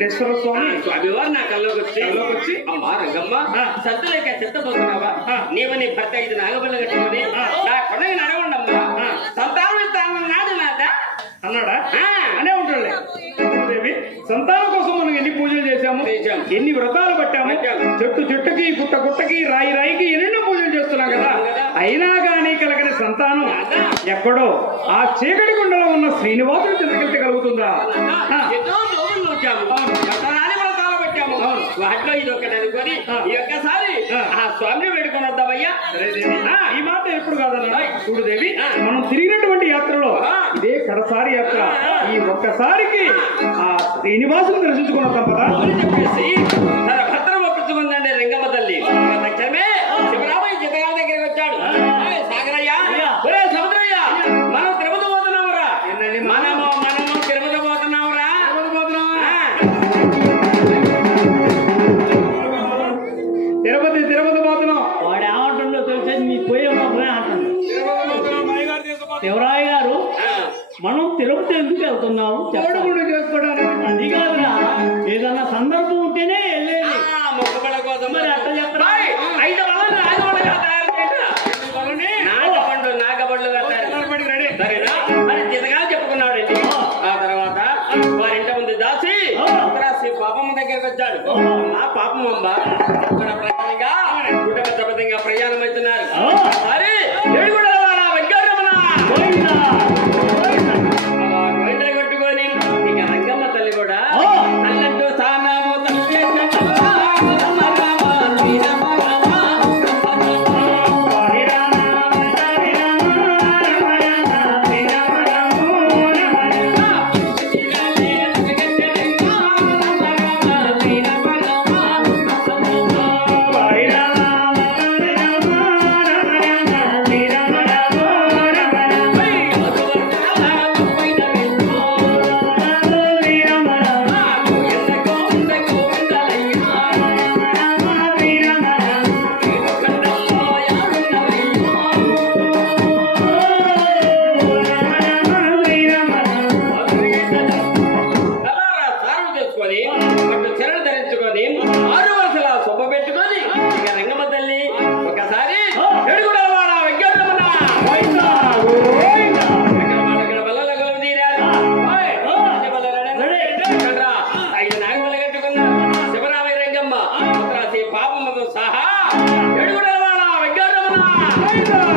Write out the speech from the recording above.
వెంకటేశ్వర స్వామి స్వామివారు నా కల్లోకి వచ్చి కల్లోకి వచ్చి, అమ్మా రంగమ్మ. సత్తులేక చెత్తపోతున్నావా. నీవు నీ భర్త ఇది నాగబల్ల కట్టుకుని. నా కొండకి నడవండమ్మా. సంతానం ఇస్తానన్నాడు నాద అన్నాడా ఆ. అనే ఉంటాడులే దేవి సంతానం కోసం మనం ఎన్ని పూజలు చేశాము చేశాం. ఎన్ని వ్రతాలు పట్టాము. చెట్టు చెట్టుకి పుట్ట గుట్టకి రాయి రాయికి ఎన్నెన్నో పూజలు చేస్తున్నాం కదా. అయినా గానీ కలిగిన సంతానం. ఎక్కడో ఆ చీకటి గుండలో ఉన్న శ్రీనివాసుడు చెందుకెళ్తే కలుగుతుందా వ్రతాలు వ్రతాలు పెట్టాము అవును. వాటిలో ఇది ఒకటి అనుకొని. ఈ ఒక్కసారి ఆ. స్వామిని వేడుకొని వద్దామయ్యా. ఈ మాట ఎప్పుడు కాదన్నా చూడు దేవి. మనం తిరిగినటువంటి యాత్రలో. ఇదే కడసారి యాత్ర. ఈ ఒక్కసారికి ఆ శ్రీనివాసుని దర్శించుకున్న తప్పదా అని చెప్పేసి చేసుకోవడానికి అది కాదురా. ఏదన్నా సందర్భం ఉంటేనే వెళ్ళేది. కోసం మరి అట్లా చెప్పరా? ఐదు తయారు తయారు. సరేనా? మరి ఆ తర్వాత వారింట ముందు దాసి రాసి పాపమ్మ దగ్గరికి వచ్చాడు. ఆ పాపం అమ్మ ఇక్కడ ప్రయాణంగా కుటుంబ ప్రయాణం అవుతున్నారు. సరే నాగబడిలో